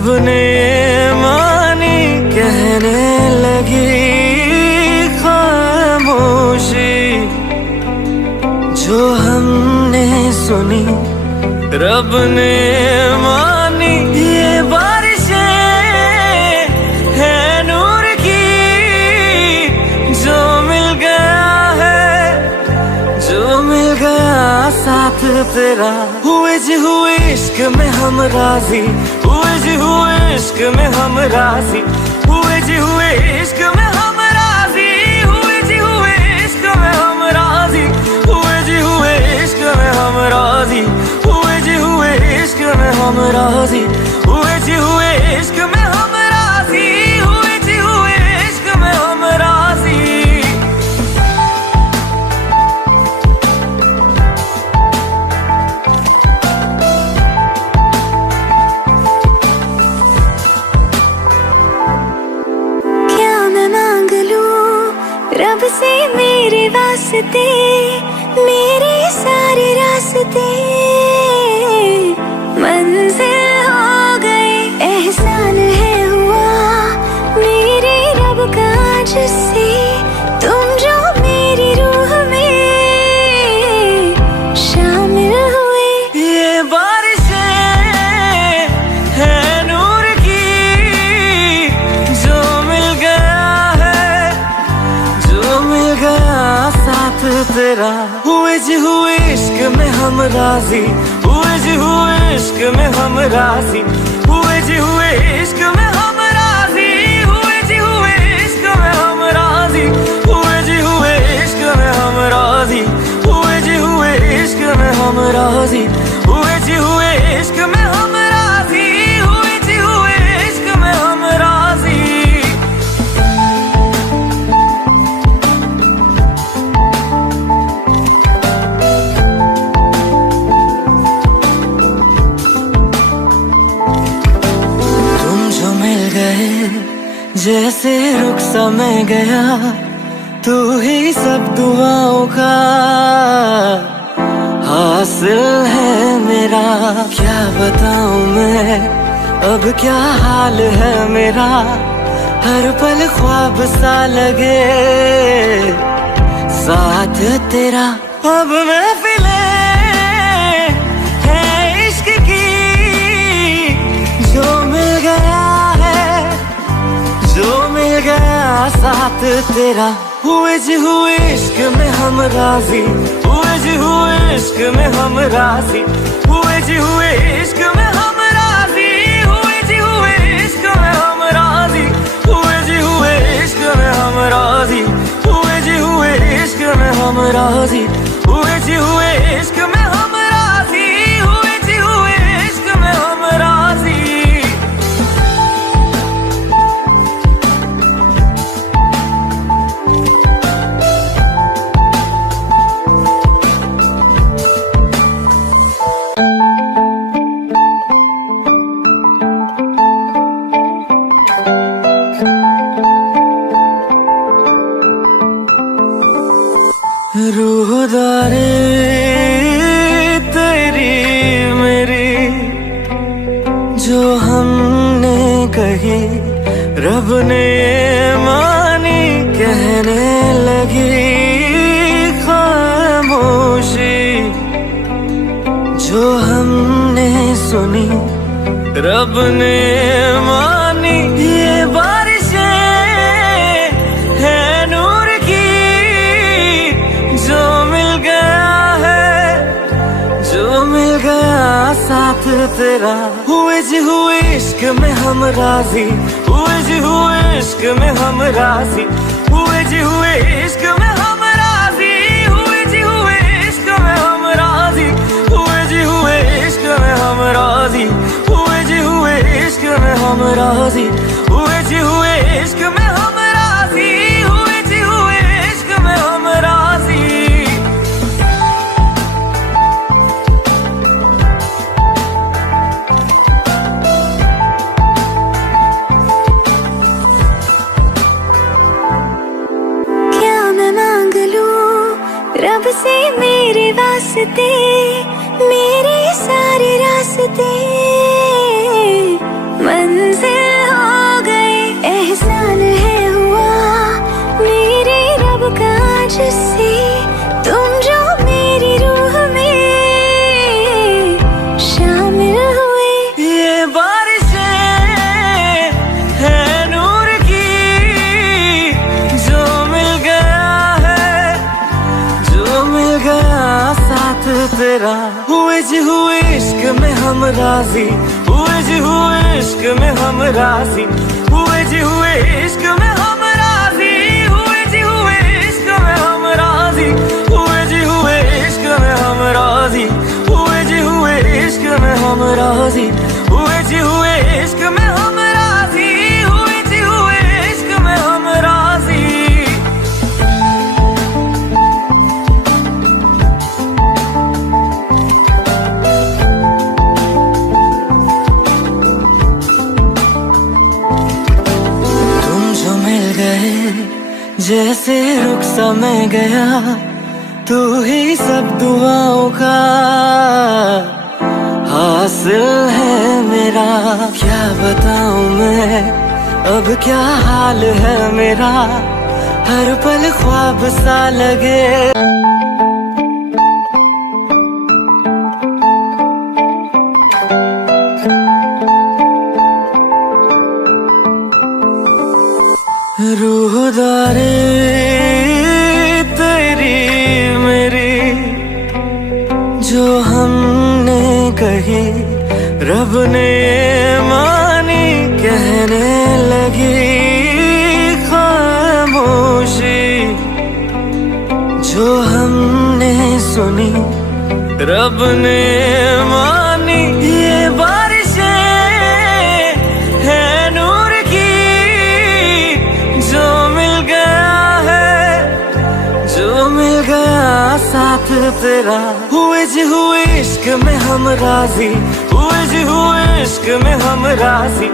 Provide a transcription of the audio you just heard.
रब ने मानी कहने लगी खामोशी, जो हमने सुनी रब ने मानी। ये बारिशें है नूर की, जो मिल गया है, जो मिल गया साथ तेरा। हुए जी हुए इश्क में हम राजी, हुए जी हुए इश्क में हम राजी, हुए जी हुए इश्क में हम राजी, हुए जी हुए इश्क में हम राजी, हुए जी हुए इश्क में हम राजी, हुए जी हुए इश्क में हम राजी, हुए जी हुए इश्क में हम राजी, हुए जी हुए इश्क में हम राजी। रब से मेरे वास्ते, मेरे सारे रास्ते मंजिल हो गए। एहसान है हुआ मेरे रब का जिससे, तुम जो मेरी रूह में शामिल हुए। ये बारिशें है नूर की, जो मिल गया है, जो मिल गया साथ तेरा। हुए जी हुए इश्क में हम राजी, हुए जी हुए इश्क में हम राजी, हुए जी हुए इश्क में हम राजी, हुए जी हुए इश्क में हम राजी, हुए जी हुए इश्क में हम राजी, हुए जी हुए इश्क में हम राजी, हुए जी हुए इश्क में हम राजी, हुए जी हुए इश्क में हम राजी। जैसे रुख सा मैं गया, तू ही सब दुआओं का हासिल है मेरा। क्या बताऊं मैं अब क्या हाल है मेरा, हर पल ख्वाब सा लगे साथ तेरा। अब महफिलें है इश्क की, जो मिल गया है, जो मिल गया साथ तेरा। हुए जी हुए इश्क में हम राजी, हुए जी हुए इश्क में हम राजी, हुए जी हुए इश्क में हम राजी, हुए जी हुए इश्क में हम राजी, हुए जी हुए इश्क में हम राजी, हुए जी हुए इश्क में हम राजी, हुए जी हुए इश्क में हम राजी, हुए जी हुए इश्क में हम राजी। रूहदारी तेरी मेरी, जो हमने कही रब ने मानी कहने लगी खामोशी, जो हमने सुनी रब ने मानी। ये बारिशें है नूर की, जो मिल गया है, जो मिल गया साथ तेरा। हुए जी हुए इश्क में हम राजी, हुए जी हुए इश्क में हम राजी, हुए जी हुए इश्क में हम राजी, हुए जी हुए इश्क में हम राजी, हुए जी हुए इश्क में हम राजी, हुए जी हुए इश्क में हम राजी, हुए जी हुए इश्क में हम राजी, हुए जी हुए इश्क में हम राजी। रब से मेरे वास्ते, मेरे सारे रास्ते तेरा। हुए जी हुए इश्क में हम राजी, हुए जी हुए इश्क में हम राजी, हुए जी हुए इश्क में हम राजी, हुए जी हुए इश्क में हम राजी, हुए जी हुए इश्क में हम राजी, हुए जी हुए इश्क में हम राजी, हुए जी हुए इश्क में हम राजी, हुए जी हुए इश्क में हम राजी। जैसे रुख समय गया, तू ही सब दुआओं का हासिल है मेरा। क्या बताऊं मैं अब क्या हाल है मेरा, हर पल ख्वाब सा लगे। रूहदारी तेरी मेरी जो हमने कही, रब ने मानी कहने लगी खामोशी। जो हमने सुनी रब ने मानी, ये बारिशें है नूर की, जो मिल गया है, जो मिल गया साथ तेरा। हुए जी हुए इश्क में हम राजी, हुए जी हुए इश्क में हम राजी।